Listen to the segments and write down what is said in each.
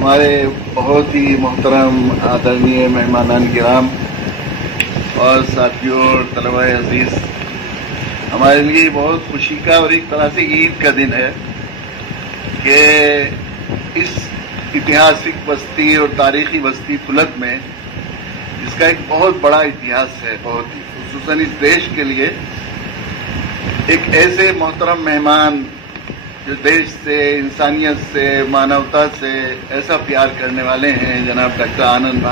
ہمارے بہت ہی محترم آدرنیہ مہمانان کرام اور ساتھیوں اور طلباء عزیز، ہمارے لیے بہت خوشی کا اور ایک طرح سے عید کا دن ہے کہ اس اتہاسک بستی اور تاریخی بستی پھلت میں جس کا ایک بہت بڑا اتہاس ہے، بہت ہی خصوصاً اس دیش کے لیے ایک ایسے محترم مہمان جو دیش سے، انسانیت سے، مانوتا سے ایسا پیار کرنے والے ہیں، جناب ڈاکٹر آنند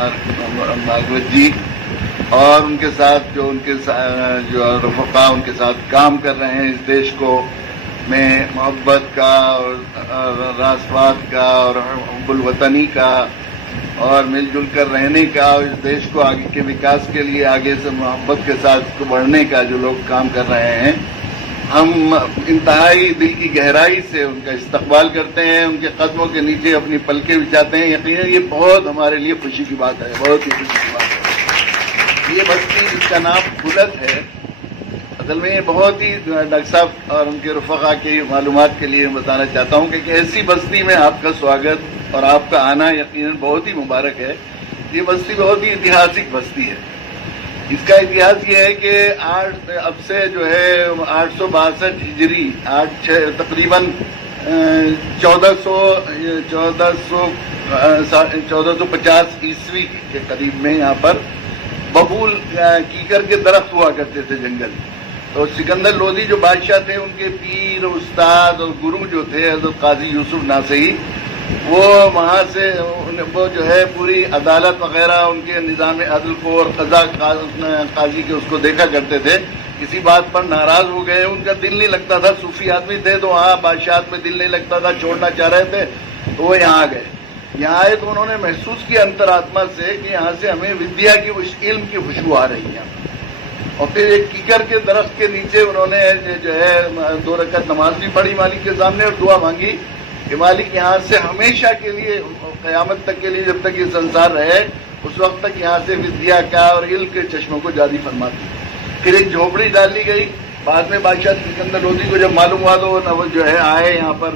بھاگوت جی، اور ان کے ساتھ جو رفقا ان کے ساتھ کام کر رہے ہیں، اس دیش کو میں محبت کا اور راسوات کا اور حب الوطنی کا اور مل جل کر رہنے کا، اور اس دیش کو آگے کے وکاس کے لیے آگے سے محبت کے ساتھ بڑھنے کا جو لوگ کام کر رہے ہیں، ہم انتہائی دل کی گہرائی سے ان کا استقبال کرتے ہیں، ان کے قدموں کے نیچے اپنی پلکیں بچھاتے ہیں۔ یقیناً یہ بہت ہمارے لیے خوشی کی بات ہے، بہت ہی خوشی کی بات ہے۔ یہ بستی جس کا نام پھلت ہے، اصل میں یہ بہت ہی ڈاکٹر صاحب اور ان کے رفقا کی معلومات کے لیے بتانا چاہتا ہوں کہ ایسی بستی میں آپ کا سواگت اور آپ کا آنا یقیناً بہت ہی مبارک ہے۔ یہ بستی بہت ہی اتہاسک بستی ہے۔ اس کا اتہاس یہ ہے کہ اب سے جو ہے 862 ہجری، تقریباً 1450 عیسوی کے قریب میں یہاں پر ببول کیکر کے درخت ہوا کرتے تھے جنگل۔ تو سکندر لودھی جو بادشاہ تھے، ان کے پیر، استاد اور گرو جو تھے حضرت قاضی یوسف ناصحی، وہ وہاں سے وہ جو ہے پوری عدالت وغیرہ ان کے نظام عدل کو اور قضا قاضی کے اس کو دیکھا کرتے تھے۔ کسی بات پر ناراض ہو گئے، ان کا دل نہیں لگتا تھا، صوفی آدمی تھے تو وہاں بادشاہت میں دل نہیں لگتا تھا، چھوڑنا چاہ رہے تھے، تو وہ یہاں آ گئے۔ یہاں آئے تو انہوں نے محسوس کیا انتر آتما سے کہ یہاں سے ہمیں ودیا کی، علم کی خوشبو آ رہی ہے۔ اور پھر ایک کیکر کے درخت کے نیچے انہوں نے جو ہے 2 رکعت نماز بھی پڑھی مالک کے سامنے اور دعا مانگی کہ مالک یہاں سے ہمیشہ کے لیے، قیامت تک کے لیے، جب تک یہ سنسار رہے اس وقت تک یہاں سے ودیا کا اور علم کے چشموں کو جاری فرما دی۔ پھر ایک جھوپڑی ڈال لی گئی۔ بعد میں بادشاہ سکندر لودھی کو جب معلوم ہوا تو وہ جو ہے آئے یہاں پر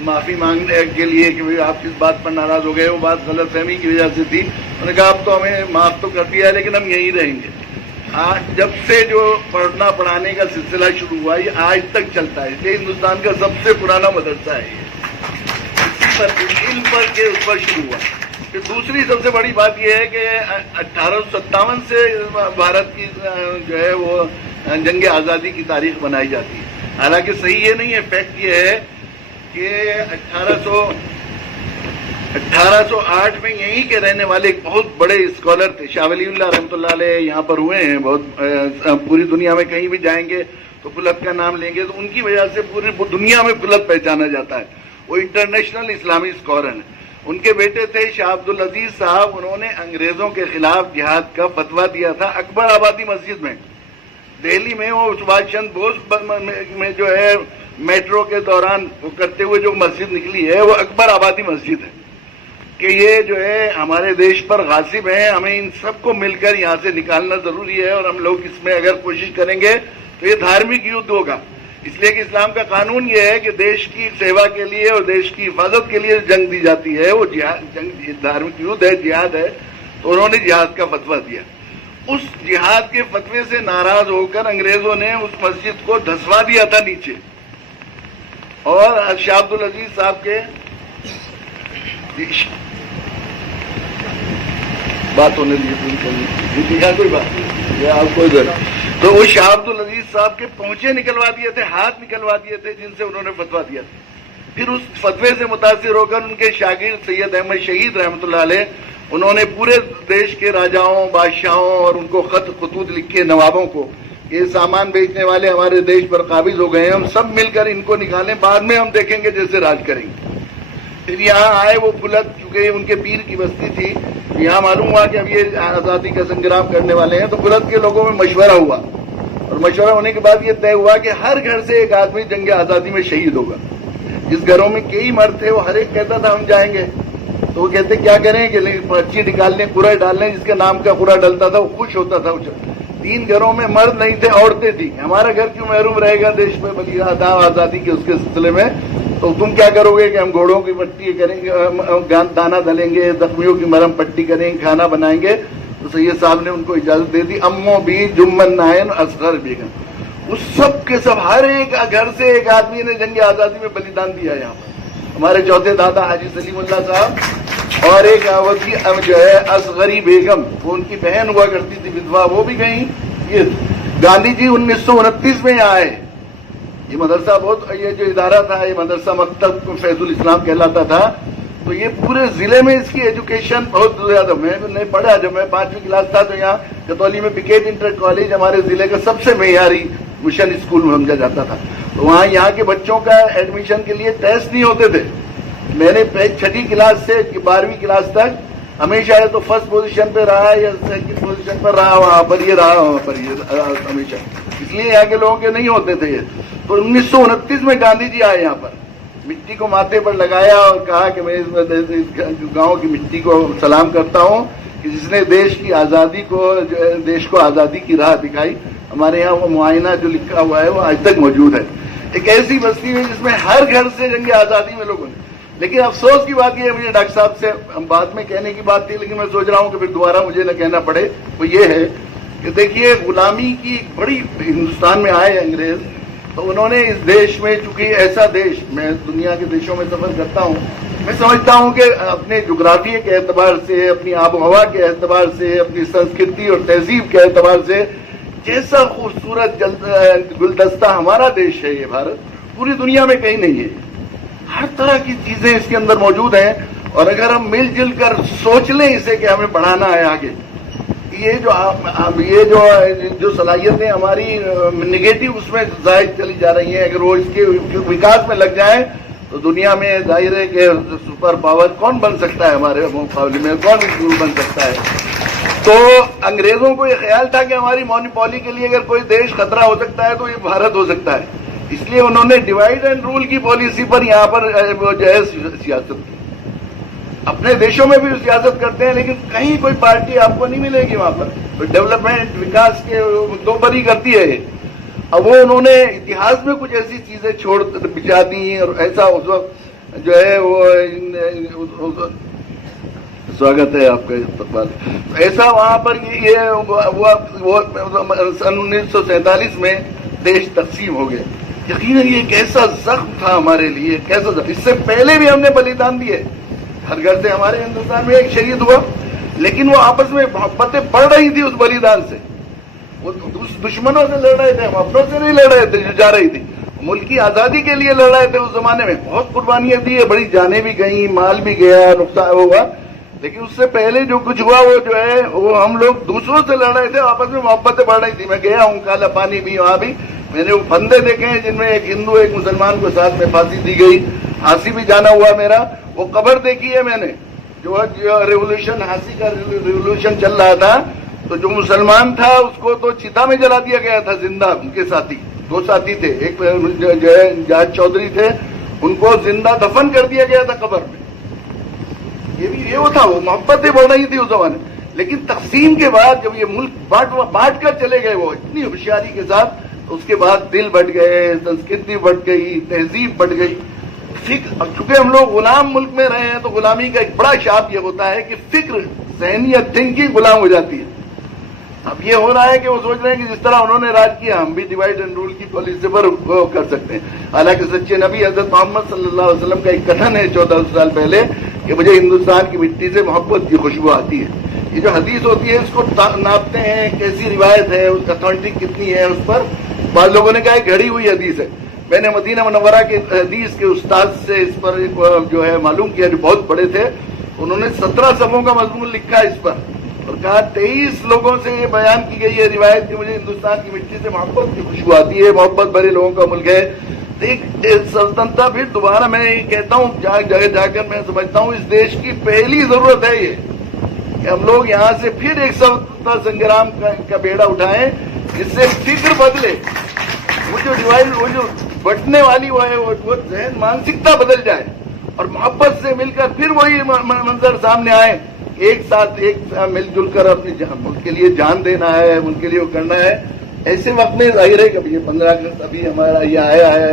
معافی مانگنے کے لیے کہ آپ کس بات پر ناراض ہو گئے، وہ بات غلط فہمی کی وجہ سے تھی۔ انہوں نے کہا اب تو ہمیں معاف تو کر دیا ہے لیکن ہم یہیں رہیں گے۔ جب سے جو پڑھنا پڑھانے کا سلسلہ شروع ہوا یہ آج تک چلتا ہے، اس لیے ہندوستان کا سب سے پرانا مدرسہ ہے یہ، علم پر کے اس پر شروع ہوا۔ پھر دوسری سب سے بڑی بات یہ ہے کہ 1857 سے بھارت کی جو ہے وہ جنگ آزادی کی تاریخ بنائی جاتی ہے، حالانکہ صحیح یہ نہیں ہے۔ فیکٹ یہ ہے کہ 1808 میں یہیں کے رہنے والے ایک بہت بڑے اسکالر تھے، شاہ ولی اللہ رحمۃ اللہ علیہ، یہاں پر ہوئے ہیں بہت، پوری دنیا میں کہیں بھی جائیں گے تو پھلت کا نام لیں گے تو ان کی وجہ سے پوری دنیا میں پھلت پہچانا جاتا ہے۔ وہ انٹرنیشنل اسلامی اسکالر ہیں۔ ان کے بیٹے تھے شاہ عبدالعزیز صاحب، انہوں نے انگریزوں کے خلاف جہاد کا فتویٰ دیا تھا اکبر آبادی مسجد میں، دہلی میں۔ وہ سبھاش چندر بوس میں جو ہے میٹرو کے دوران وہ کرتے ہوئے جو مسجد نکلی ہے وہ اکبر آبادی مسجد ہے، کہ یہ جو ہے ہمارے دیش پر غاصب ہیں، ہمیں ان سب کو مل کر یہاں سے نکالنا ضروری ہے، اور ہم لوگ اس میں اگر کوشش کریں گے تو یہ دھارمک یدھ ہوگا۔ اس لیے کہ اسلام کا قانون یہ ہے کہ دیش کی سیوا کے لیے اور دیش کی حفاظت کے لیے جنگ دی جاتی ہے، وہ جنگ دھارمک یدھ ہے، جہاد ہے، تو انہوں نے جہاد کا فتویٰ دیا۔ اس جہاد کے فتوے سے ناراض ہو کر انگریزوں نے اس مسجد کو دھسوا دیا تھا نیچے، اور شاہ عبدالعزیز صاحب کے بات ہونے دیجیے، کوئی بات نہیں، آپ کوئی بات، تو وہ شاہ عبدالعزیز صاحب کے پونچے نکلوا دیے تھے، ہاتھ نکلوا دیے تھے، جن سے انہوں نے فتویٰ دیا تھا۔ پھر اس فتوے سے متاثر ہو کر ان کے شاگرد سید احمد شہید رحمۃ اللہ علیہ، انہوں نے پورے دیش کے راجاؤں، بادشاہوں اور ان کو خطوط لکھے، نوابوں کو، یہ سامان بیچنے والے ہمارے دیش پر قابض ہو گئے ہیں، ہم سب مل کر ان کو نکالیں، بعد میں ہم دیکھیں گے جیسے راج کریں گے۔ پھر یہاں آئے وہ پھلت، چونکہ ان کے پیر کی بستی تھی، یہاں معلوم ہوا کہ اب یہ آزادی کا سنگرام کرنے والے ہیں، تو پھلت کے لوگوں میں مشورہ ہوا، اور مشورہ ہونے کے بعد یہ طے ہوا کہ ہر گھر سے ایک آدمی جنگ آزادی میں شہید ہوگا۔ جس گھروں میں کئی مرد تھے وہ ہر ایک کہتا تھا ہم جائیں گے، تو وہ کہتے کیا کریں کہ پرچی نکال لیں، قرعہ ڈال لیں، جس کے نام کا قرعہ ڈلتا تھا وہ خوش ہوتا تھا۔ 3 گھروں میں مرد نہیں تھے، عورتیں تھیں، ہمارا گھر کیوں محروم رہے گا دیش میں بلی آزادی کے اس کے سلسلے میں، تو تم کیا کرو گے کہ ہم گھوڑوں کی پٹی کریں گے، دانا ڈلیں گے، زخمیوں کی مرہم پٹی کریں گے، کھانا بنائیں گے. تو سید صاحب نے ان کو اجازت دے دی. امو بھی جمن نائن اصغر بیگم، اس سب کے سب ہر ایک گھر سے ایک آدمی نے جنگ آزادی میں بلیدان دیا. یہاں پر ہمارے چوتھے دادا حاجی سلیم اللہ صاحب اور ایک آوتی جو ہے اصغری بیگم، وہ ان کی بہن ہوا کرتی تھی ودوا، وہ بھی گئیں. یہ گاندھی جی 1929 میں یہاں آئے. یہ مدرسہ یہ جو ادارہ تھا، یہ مدرسہ مکتب فیض الاسلام کہلاتا تھا. تو یہ پورے ضلع میں اس کی ایجوکیشن بہت زیادہ، میں نے پڑھا جب میں 5ویں کلاس تھا تو یہاں کتولی میں بکیٹ انٹر کالج ہمارے ضلع کا سب سے معیاری مشن اسکول سمجھا جاتا تھا. تو وہاں یہاں کے بچوں کا ایڈمیشن کے لیے ٹیسٹ نہیں ہوتے تھے. میں نے 6ٹھی کلاس سے 12ویں کلاس تک ہمیشہ ہے تو فرسٹ پوزیشن پہ رہا یا سیکنڈ پوزیشن پر رہا، وہاں پر یہ رہا، وہاں پر یہ ہمیشہ. اس لیے یہاں کے لوگوں کے نہیں ہوتے تھے یہ. تو 1929 میں گاندھی جی آئے یہاں پر، مٹی کو ماتھے پر لگایا اور کہا کہ میں اس گاؤں کی مٹی کو سلام کرتا ہوں کہ جس نے دیش کی آزادی کو، دیش کو آزادی کی راہ دکھائی. ہمارے یہاں وہ معائنہ جو لکھا ہوا ہے وہ آج تک موجود ہے. ایک ایسی بستی ہے جس میں ہر گھر سے جنگ آزادی میں لوگوں نے. لیکن افسوس کی بات یہ ہے، مجھے ڈاکٹر صاحب سے بعد میں کہنے کی بات تھی لیکن میں سوچ رہا ہوں کہ پھر دوبارہ مجھے نہ کہنا پڑے، وہ یہ ہے کہ دیکھیے غلامی کی بڑی، ہندوستان میں آئے انگریز تو انہوں نے اس دیش میں، چونکہ ایسا دیش، میں دنیا کے دیشوں میں سفر کرتا ہوں، میں سمجھتا ہوں کہ اپنے جغرافیے کے اعتبار سے، اپنی آب و ہوا کے اعتبار سے، اپنی سنسکرتی اور تہذیب کے اعتبار سے جیسا خوبصورت گلدستہ ہمارا دیش ہے یہ بھارت، پوری دنیا میں کہیں نہیں ہے. ہر طرح کی چیزیں اس کے اندر موجود ہیں. اور اگر ہم مل جل کر سوچ لیں اسے کہ ہمیں بڑھانا ہے آگے، یہ جو صلاحیتیں ہماری نگیٹو اس میں زائد چلی جا رہی ہیں، اگر وہ اس کے وکاس میں لگ جائیں تو دنیا میں ظاہر ہے کہ سپر پاور کون بن سکتا ہے ہمارے مقابلے میں، کون بن سکتا ہے. تو انگریزوں کو یہ خیال تھا کہ ہماری مونوپولی کے لیے اگر کوئی دیش خطرہ ہو سکتا ہے تو یہ بھارت ہو سکتا ہے. اس لیے انہوں نے ڈیوائڈ اینڈ رول کی پالیسی پر یہاں پر جو ہے سیاست کی. اپنے دیشوں میں بھی سیاست کرتے ہیں لیکن کہیں کوئی پارٹی آپ کو نہیں ملے گی وہاں پر ڈیولپمنٹ وکاس کے مدوں پر ہی کرتی ہے. اب وہ انہوں نے اتہاس میں کچھ ایسی چیزیں چھوڑ بچا دی اور ایسا اس وقت جو ہے وہ سواگت ہے آپ کا استقبال، ایسا وہاں پر یہ سن 1947 میں دیش تقسیم ہو گیا. یقیناً یہ کیسا زخم تھا ہمارے لیے، کیسا زخم. اس سے پہلے بھی ہم نے بلیدان دیے، ہر گھر سے ہمارے ہندوستان میں ایک شہید ہوا، لیکن وہ آپس میں محبتیں بڑھ رہی تھی اس بلیدان سے. وہ دشمنوں سے لڑ رہے تھے، ہم اپنوں سے نہیں لڑ رہے تھے جو جا رہی تھی. ملک کی آزادی کے لیے لڑ رہے تھے. اس زمانے میں بہت قربانیاں دی ہے، بڑی جانیں بھی گئیں، مال بھی گیا، نقصان ہوا. لیکن اس سے پہلے جو کچھ ہوا وہ جو ہے وہ ہم لوگ دوسروں سے لڑ رہے تھے، آپس میں محبتیں بڑھ رہی تھی. میں گیا ہوں کالا پانی بھی، وہاں بھی میں نے وہ پھندے دیکھے ہیں جن میں ایک ہندو ایک مسلمان کو ساتھ میں پھانسی دی گئی. ہانسی بھی جانا ہوا میرا. وہ قبر دیکھی ہے میں نے، جو ریولوشن، ہانسی کا ریولوشن چل رہا تھا تو جو مسلمان تھا اس کو تو چتا میں جلا دیا گیا تھا زندہ. ان کے ساتھی، 2 ساتھی تھے، ایک جو ہے جاج چودھری تھے، ان کو زندہ دفن کر دیا گیا تھا قبر میں. یہ بھی یہ وہ تھا، وہ محبتیں بڑھ رہی تھی اس زمانے. لیکن تقسیم کے بعد جب یہ ملک بانٹ کر چلے گئے وہ اتنی ہوشیاری کے ساتھ، اس کے بعد دل بٹ گئے، سنسکرتی بٹ گئی، تہذیب بٹ گئی. اب چونکہ ہم لوگ غلام ملک میں رہے ہیں تو غلامی کا ایک بڑا شاپ یہ ہوتا ہے کہ فکر، ذہنیت، تھنکنگ غلام ہو جاتی ہے. اب یہ ہو رہا ہے کہ وہ سوچ رہے ہیں کہ جس طرح انہوں نے راج کیا ہم بھی ڈیوائڈ اینڈ رول کی پالیسی پر کر سکتے ہیں. حالانکہ سچے نبی حضرت محمد صلی اللہ علیہ وسلم کا ایک کتھن ہے 1400 سال پہلے کہ مجھے ہندوستان کی مٹی سے محبت کی خوشبو آتی ہے. یہ جو حدیث ہوتی ہے اس کو ناپتے ہیں کیسی روایت ہے، اس اتھینٹک کتنی ہے. اس پر بعض لوگوں نے کہا گھڑی ہوئی حدیث ہے. میں نے مدینہ منورہ کے حدیث کے استاد سے اس پر جو ہے معلوم کیا، جو بہت بڑے تھے. انہوں نے 17 صفحوں کا مضمون لکھا اس پر اور کہا 23 لوگوں سے یہ بیان کی گئی ہے روایت کہ مجھے ہندوستان کی مٹی سے محبت کی خوشبو آتی ہے، محبت بھرے لوگوں کا ملک ہے. ایک سلطنت تھا. پھر دوبارہ میں یہ کہتا ہوں جگہ جا کر میں سمجھتا ہوں اس دیش کی پہلی ضرورت ہے یہ کہ ہم لوگ یہاں سے پھر ایک سلطنت سنگرام کا بیڑا اٹھائیں جس سے فکر بدلے. وہ جو ڈیوائڈ، وہ جو بٹنے والی وہ ہے، وہ ذہن مانسکتا بدل جائے اور محبت سے مل کر پھر وہی منظر سامنے آئے. ایک ساتھ مل جل کر اپنے ملک کے لیے جان دینا ہے، ملک کے لیے وہ کرنا ہے. ایسے وقت میں ظاہر ہے کہ یہ 15 اگست ابھی ہمارا یہ آیا ہے،